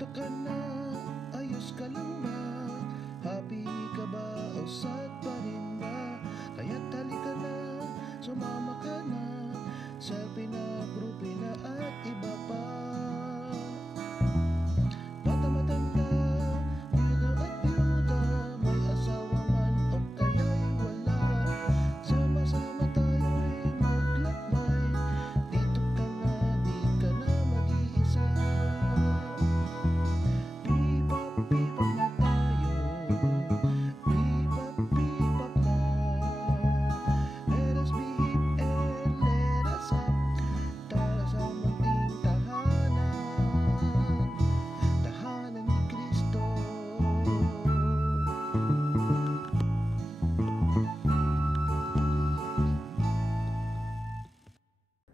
Kamusta ka na? Ayos ka lang ba? Happy ka ba? O sad pa rin ba? Kaya't halika na, sumama ka na selfie na, groupie na at iba pa. Bata matanda, biyuda at biyuda, may asawa man o kaya'y wala. Sama-sama tayo'y maglakbay, dito ka na, di ka na mag-iisa. Bebop, bebop na tayo, bebop, bebop na. Let us be hip and let us up, tara sa munting tahanan, tahanan ni Kristo.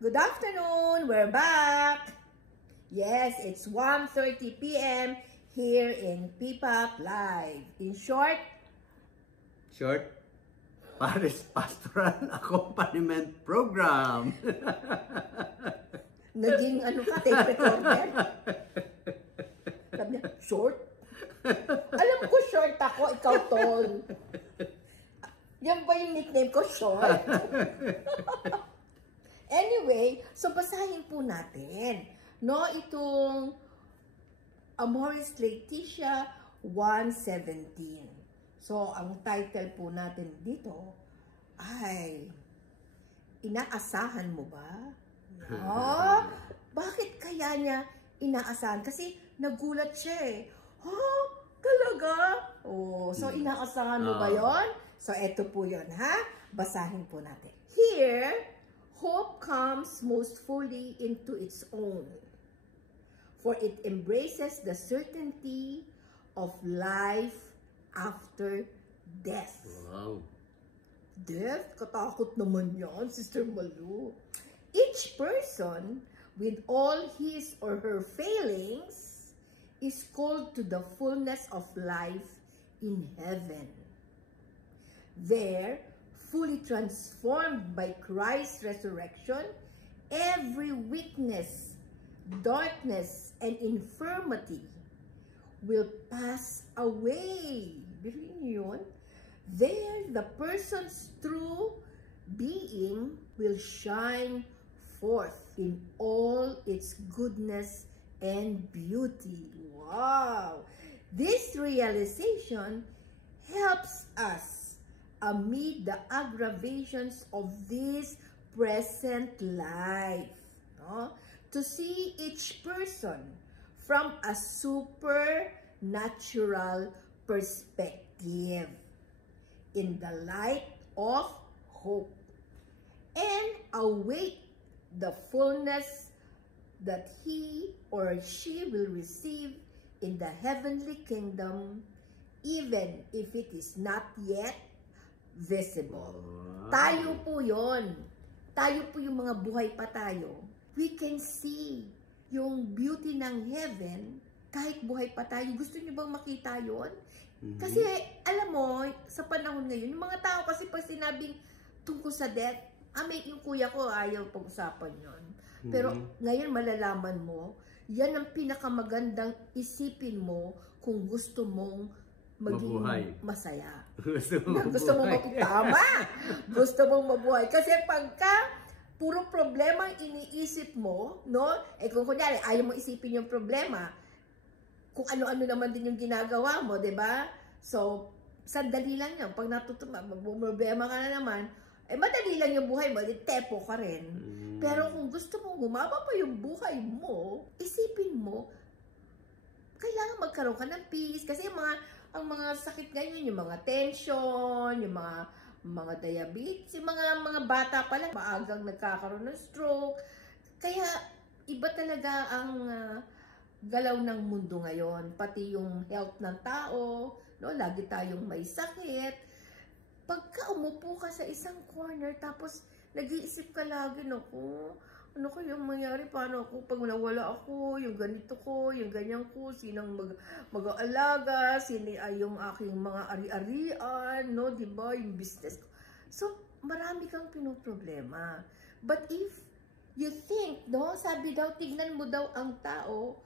Good afternoon! We're back! Yes, it's 1:30 p.m. here in P-Pop Live. In short, Paris Pastoral Accompaniment Program. naging tape recorder. Sabi niya, short? Alam ko short ako, ikaw tall. Yan ba yung nickname ko, short? Anyway, so basahin po natin, no, itong Amoris Laetitia 1:17. So, ang title po natin dito ay, inaasahan mo ba? Oh, bakit kaya niya inaasahan? Kasi nagulat siya eh. Oh, talaga? Oh, so inaasahan mo ba yon? So, eto po yon, ha? Basahin po natin. Here, hope comes most fully into its own, for it embraces the certainty of life after death. Wow. Death? Katakot naman yan, Sister Malu. Each person, with all his or her failings, is called to the fullness of life in heaven. There, fully transformed by Christ's resurrection, every weakness, darkness, and infirmity will pass away. Bilhin niyo yun? There, the person's true being will shine forth in all its goodness and beauty. Wow! This realization helps us amid the aggravations of this present life, no? To see each person from a supernatural perspective in the light of hope, and await the fullness that he or she will receive in the heavenly kingdom, even if it is not yet visible. Wow. Tayo po yon. Tayo po yung mga buhay pa tayo. We can see yung beauty ng heaven kahit buhay pa tayo. Gusto niyo bang makita yon? Kasi alam mo, sa panahon ngayon, yung mga tao kasi pag sinabing tungkol sa death, yung kuya ko ayaw pag-usapan yon. Pero ngayon malalaman mo, yan ang pinakamagandang isipin mo kung gusto mong maging mabuhay. Masaya. Gusto mong tama. Gusto mong mabuhay. Kasi pagka puro problema ang iniisip mo, no? Kung kunyari, ayaw mo isipin yung problema, kung ano-ano naman din yung ginagawa mo, di ba? So, sandali lang yan. Pag problema ka na naman, madali lang yung buhay mo, tepo ka rin. Pero kung gusto mo humaba pa yung buhay mo, isipin mo, kailangan magkaroon ka ng peace. Kasi ang mga sakit ngayon, yung mga tension, yung mga diabetes, yung mga bata pa lang, maagang nagkakaroon ng stroke. Kaya, iba talaga ang galaw ng mundo ngayon. Pati yung health ng tao, no? Lagi tayong may sakit. Pagka umupo ka sa isang corner, tapos nag-iisip ka lagi, naku, ano kayang mangyari? Paano ako pag nawala ako? Yung ganito ko, yung ganyan ko, sinang mag-aalaga, sino ay yung aking mga ari-arian, no? Diba? Yung business ko. So, marami kang pinoproblema. But if you think, no? Sabi daw, tignan mo daw ang tao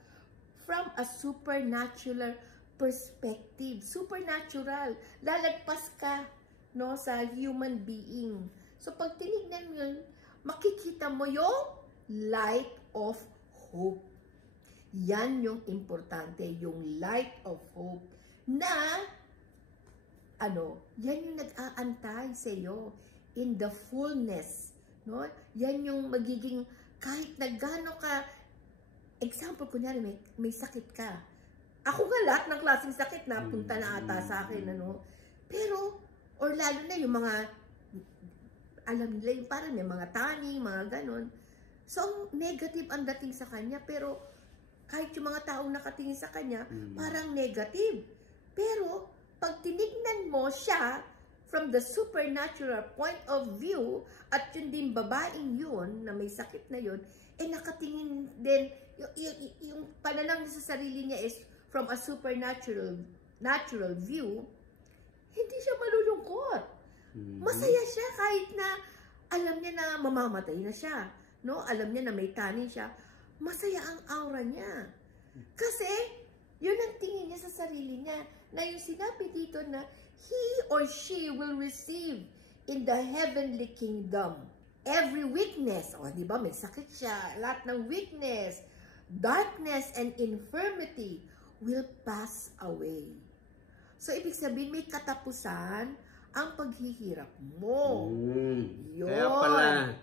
from a supernatural perspective. Supernatural. Lalagpas ka, no, sa human being. So, pag tinignan mo yun, makikita mo yung light of hope. Yan yung importante, yung light of hope na, yan yung nag-aantay sa iyo in the fullness, no? Yan yung magiging, kahit na gaano ka, example, kunyari, may sakit ka. Ako nga lahat ng klaseng sakit na punta na ata sa akin, Pero, or lalo na yung mga, alam nila yung parang may mga tani, mga ganon. So, negative ang dating sa kanya, pero kahit yung mga taong nakatingin sa kanya, parang negative. Pero, pag tinignan mo siya from the supernatural point of view, at yun din babaeng yun, na may sakit na yun, nakatingin din, yung pananaw niya sa sarili niya is from a natural view, hindi siya malulungkot. Masaya siya kahit na alam niya na mamamatay na siya. No? Alam niya na may tanin siya. Masaya ang aura niya. Kasi, yun ang tingin niya sa sarili niya. Na yung sinabi dito na he or she will receive in the heavenly kingdom every weakness. O, di ba? May sakit siya. Lahat ng weakness, darkness, and infirmity will pass away. So, ibig sabihin, may katapusan ang paghihirap mo. Yun. Kaya pala,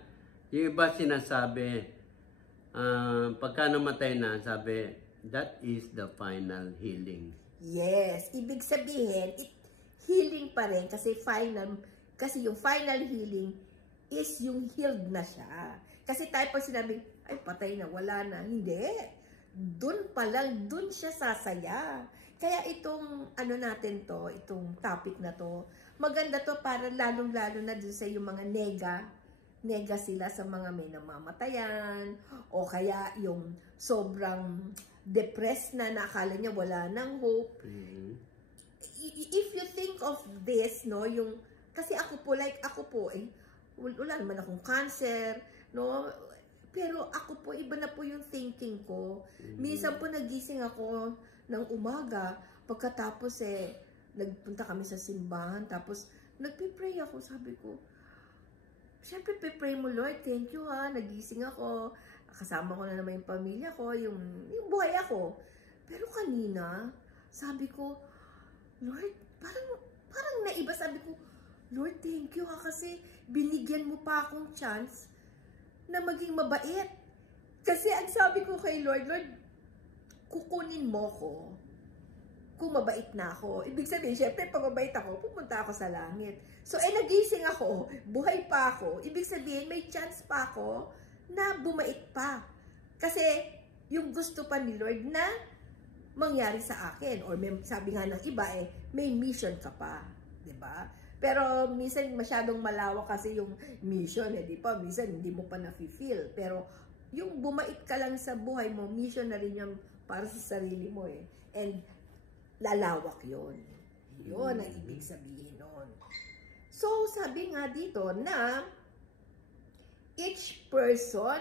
yung iba sinasabi, pagka namatay na, sabi, that is the final healing. Yes. Ibig sabihin, healing pa rin kasi yung final healing is yung healed na siya. Kasi tayo pag sinabi, ay patay na, wala na. Hindi. Dun pa lang, dun siya sasaya. Kaya itong natin to, itong topic na to, maganda to para lalong-lalo na dun sa yung mga nega sila sa mga may namamatayan, o kaya yung sobrang depressed na nakala niya wala nang hope. If you think of this, no, yung, kasi ako po, wala naman akong cancer, no, pero ako po, iba na po yung thinking ko. Minsan po nagising ako ng umaga, pagkatapos nagpunta kami sa simbahan, tapos nagpipray ako, sabi ko, syempre pipray mo, Lord, thank you nagising ako, kasama ko na naman yung pamilya ko, yung buhay ako. Pero kanina, sabi ko, Lord, parang naiba, sabi ko, Lord, thank you kasi binigyan mo pa akong chance na maging mabait. Kasi ang sabi ko kay Lord, kukunin mo ko kung mabait na ako. Ibig sabihin, syempre, pag mabait ako, pupunta ako sa langit. So, nagising ako, buhay pa ako. Ibig sabihin, may chance pa ako na bumait pa. Kasi, yung gusto pa ni Lord na mangyari sa akin. Or sabi nga ng iba, may mission ka pa. Diba? Pero, minsan, masyadong malawak kasi yung mission, di ba? Minsan, hindi mo pa na-feel. Pero, yung bumait ka lang sa buhay mo, mission na rin yung para sa sarili mo And, lalawak yun. Yun ang ibig sabihin nun. So, sabi nga dito na each person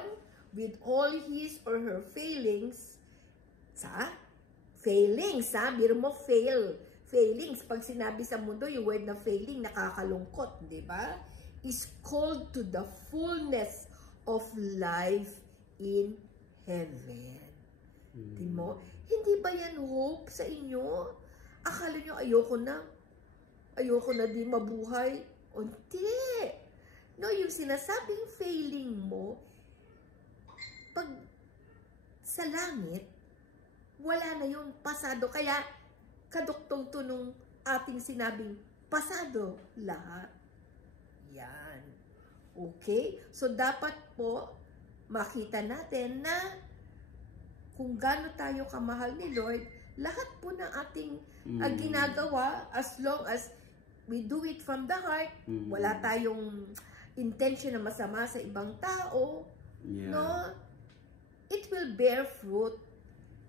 with all his or her failings, biro mo failings, pag sinabi sa mundo, yung word na failing, nakakalungkot, di ba? Is called to the fullness of life in heaven. Di mo? Hindi ba yan hope sa inyo? Akala nyo ayoko na di mabuhay. Hindi. No, yung sinasabing failing mo, pag sa langit, wala na yung pasado. Kaya, kaduktong to nung ating sinabing pasado lahat. Yan. Okay? So, dapat po makita natin na kung gaano tayo kamahal ni Lord, lahat po ng ating ginagawa, as long as we do it from the heart, wala tayong intention na masama sa ibang tao, no? It will bear fruit.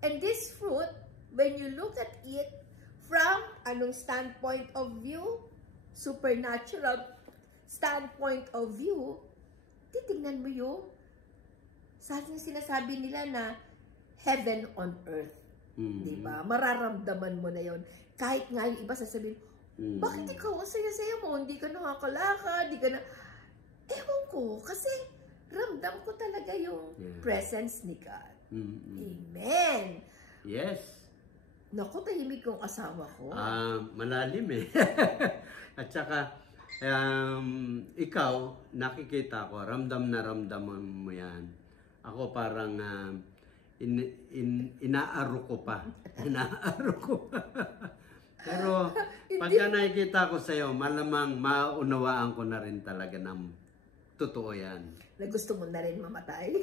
And this fruit, when you look at it from anong standpoint of view, supernatural standpoint of view, titignan mo yung sinasabi nila na heaven on earth. Di ba? Mararamdaman mo na yon. Kahit nga yung iba sasabihin, bakit ikaw ang saya-saya mo? Hindi ka nakakalakad, hindi ka na... Ewan ko, kasi ramdam ko talaga yung presence ni God. Amen! Yes. Naku, tahimik yung asawa ko. Malalim eh. At saka, ikaw, nakikita ko, ramdam na ramdaman mo yan. Ako parang inaaro ko pa. Inaaro ko pa. Pero pagka nakikita ko sa'yo, malamang maunawaan ko na rin talaga ng totoo yan. Na gusto mo na rin mamatay?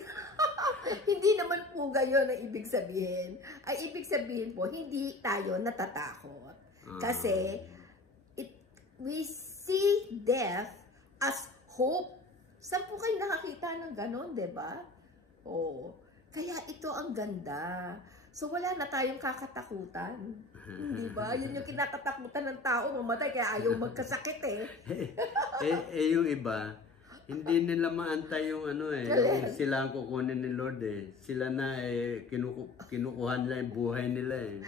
Hindi naman po gayon ang ibig sabihin. Ay ibig sabihin po, hindi tayo natatakot. Kasi we see death as hope. Saan po kayo nakakita ng ganon, diba? Oo. Kaya ito ang ganda. So wala na tayong kakatakutan. Di ba? Yun yung kinakatakutan ng tao, mamatay, kaya ayaw magkasakit eh. Yung iba, hindi nila maantay yung yung sila ang kukunin ni Lord eh. Sila na kinukuhan nila yung buhay nila eh.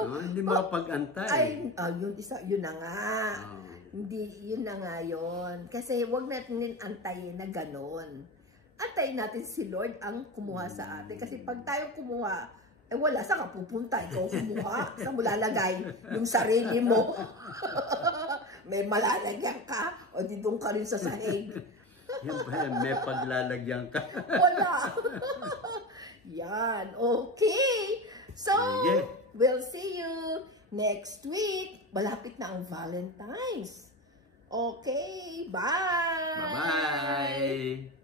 No? Hindi mapag-antay. Yun na nga. Hindi, yun na nga yun. Kasi wag natin antayin na ganon. Antayin natin si Lord ang kumuha sa atin. Kasi pag tayo kumuha, wala, saan ka pupunta? Ikaw kumuha. Saan mo lalagay yung sarili mo? May malalagyan ka? O di doon ka rin sa sahig? Yan pa yan, may paglalagyan ka. Wala. Yan. Okay. So, we'll see you next week. Malapit na ang Valentine's. Okay. Bye. Bye-bye.